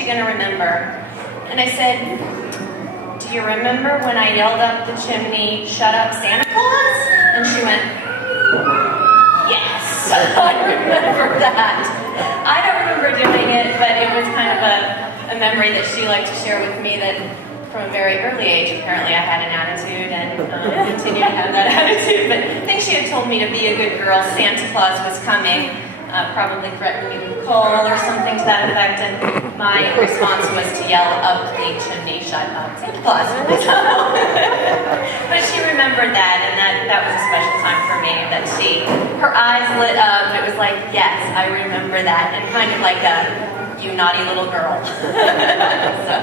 she going to remember? And I said, do you remember when I yelled up the chimney, shut up Santa Claus? And she went, yes, I remember that. I don't remember doing it, but it was kind of a memory that she liked to share with me, that from a very early age, apparently I had an attitude and continue to have that attitude. But I think she had told me to be a good girl. Santa Claus was coming, probably threatened me with coal or something to that effect. And my response was to yell up the chimney, shut up, Santa Claus. But she remembered that, and that was a special time for me. That her eyes lit up. It was like, yes, I remember that, and kind of like a, you naughty little girl. So.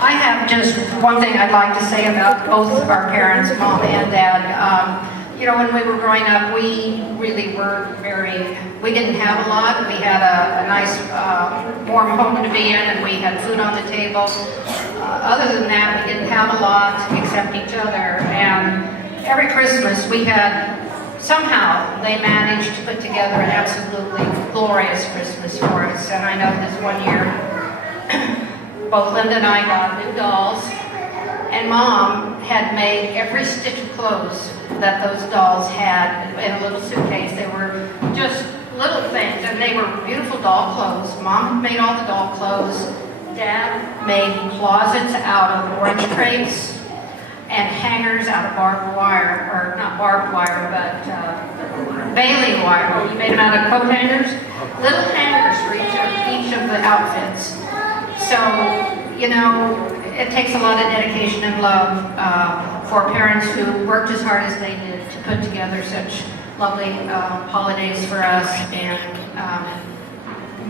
I have just one thing I'd like to say about both of our parents, Mom and Dad. You know, when we were growing up, we really were we didn't have a lot. We had a nice, warm home to be in, and we had food on the table. Other than that, we didn't have a lot except each other. And every Christmas, somehow they managed to put together an absolutely glorious Christmas for us. And I know this one year, both Linda and I got new dolls, and Mom had made every stitch of clothes that those dolls had in a little suitcase. They were just little things, and they were beautiful doll clothes. Mom made all the doll clothes. Dad made closets out of orange crates and hangers out of barbed wire, or not barbed wire, but baling wire. You made them out of coat hangers, little hangers for each of the outfits. So, you know, it takes a lot of dedication and love for parents who worked as hard as they did to put together such lovely holidays for us, and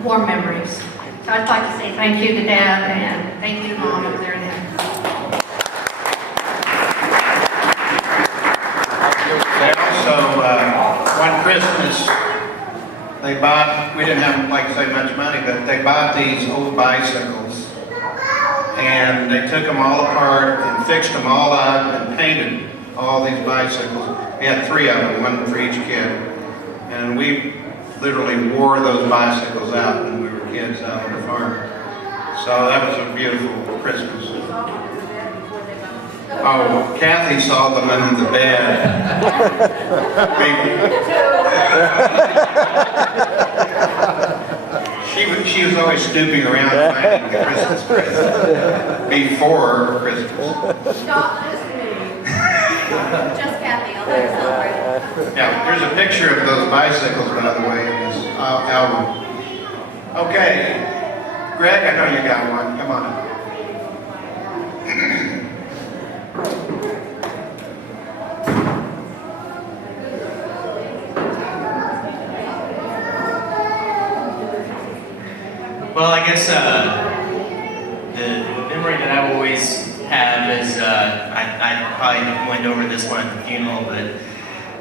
warm memories. So I'd like to say thank you to Dad, and thank you to Mom over there in heaven. Also, one Christmas, they bought, we didn't have, like I say, much money, but they bought these old bicycles, and they took them all apart and fixed them all up and painted all these bicycles. We had 3 of them, one for each kid. And we literally wore those bicycles out when we were kids out on the farm. So that was a beautiful Christmas. Oh, Kathy saw them under the bed. She was always snooping around finding the Christmas present before Christmas. Stop listening. Just Kathy, I'll let her celebrate. Yeah, there's a picture of those bicycles, by the way, in this album. Okay, Greg, I know you got one. Come on up. Well, I guess the memory that I always have is, I probably went over this one at the funeral, but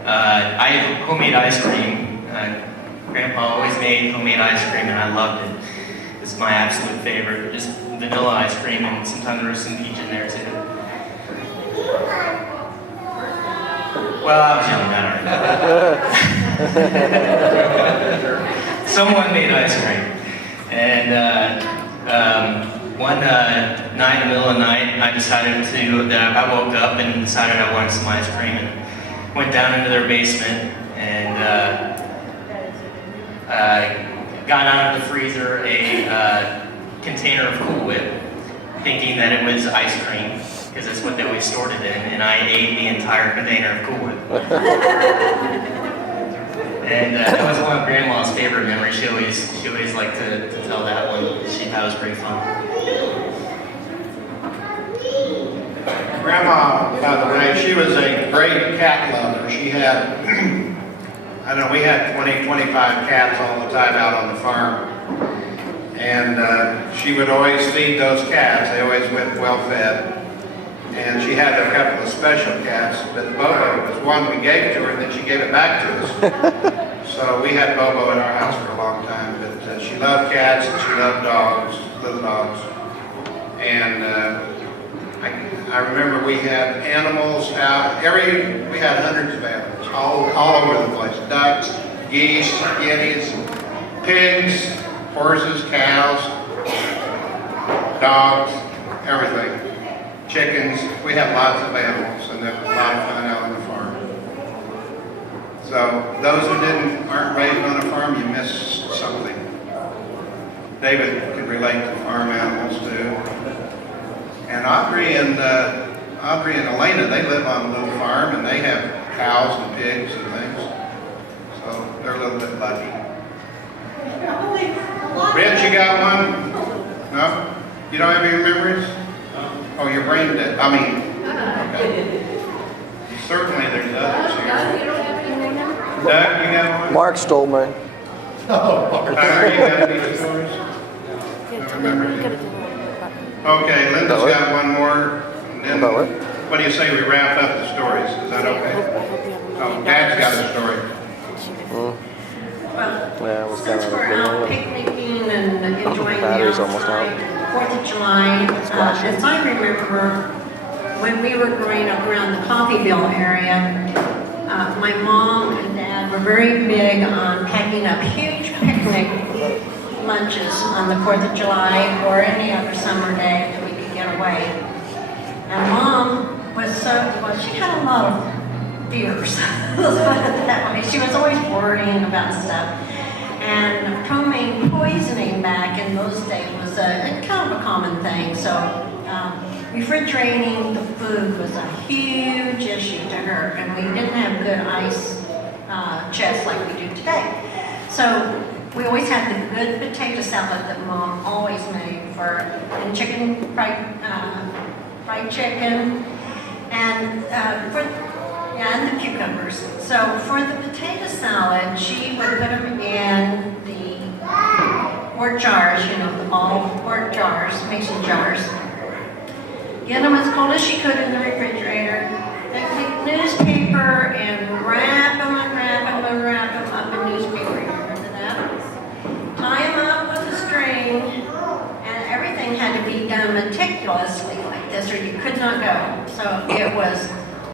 I had homemade ice cream. Grandpa always made homemade ice cream, and I loved it. It's my absolute favorite, just vanilla ice cream, and sometimes there was some peach in there too. Well, I was young, I don't know. Someone made ice cream. And one night in the middle of the night, I decided I woke up and decided I wanted some ice cream, and went down into their basement and got out of the freezer a container of Cool Whip, thinking that it was ice cream, because that's what they always stored it in, and I ate the entire container of Cool Whip. And that was one of Grandma's favorite memories. She always liked to tell that one. She thought it was pretty fun. Grandma, by the way, she was a great cat lover. She had, I don't know, we had 20, 25 cats all the time out on the farm. And she would always feed those cats. They always went well fed. And she had a couple of special cats, but Bobo was one we gave to her, and then she gave it back to us. So we had Bobo in our house for a long time, but she loved cats and she loved dogs, little dogs. And I remember we had animals out, we had hundreds of animals. all over the place. Ducks, geese, guineas, pigs, horses, cows, dogs, everything. Chickens. We have lots of animals, and they're a lot of fun out on the farm. So those who aren't raised on a farm, you miss something. David can relate to farm animals too. And Audrey and Elena, they live on a little farm, and they have cows and pigs and things. So they're a little bit lucky. Rich, you got one? No? You don't have any memories? Oh, your brain dead. I mean, okay. Certainly there's others here. Doug, you got one? Mark stole mine. Oh, Tyler, you got any stories? No memories? Okay, Linda's got one more. And then, About what? what do you say we wrap up the stories? Is that okay? Oh, Dad's got a story. Well, Yeah, it was kind since of a we're big out one. picnicking and enjoying the Battery's almost outside, out. 4th of July, as I remember, when we were growing up around the Coffeyville area, my mom and dad were very big on packing up huge picnic lunches on the 4th of July or any other summer day that we could get away. And Mom was she had a lot of fears, let's put it that way. She was always worrying about stuff. And romaine poisoning back in those days was a kind of a common thing. So refrigerating the food was a huge issue to her, and we didn't have good ice chests like we do today. So we always had the good potato salad that Mom always made and chicken fried chicken, and and the cucumbers. So for the potato salad, she would put them in the quart jars, the ball quart jars, mason jars. Get them as cold as she could in the refrigerator. Then take newspaper and wrap them up in newspaper. You remember that? Tie them up with a string, and everything had to be done meticulously like this, or you could not go. So it was